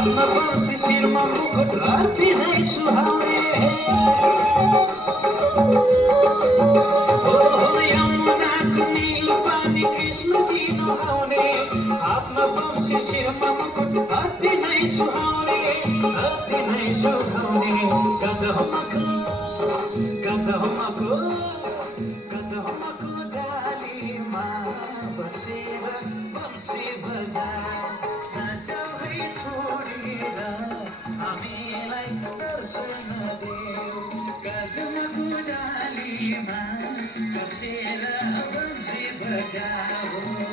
हातमा बर्सी शिरमा मुकुट अति नै सुहाउने यमुनाको नील पानी कृष्णजी नुहाउने हातमा बर्सी शिरमा मुकुट अति नै सुहाउने गदहमाको डालीमा बसेर बंसी बजाऊ नजाऊ है छोडेर हामीलाई दर्शन देऊ गदहमाको डालीमा बसेर बंसी बजाऊ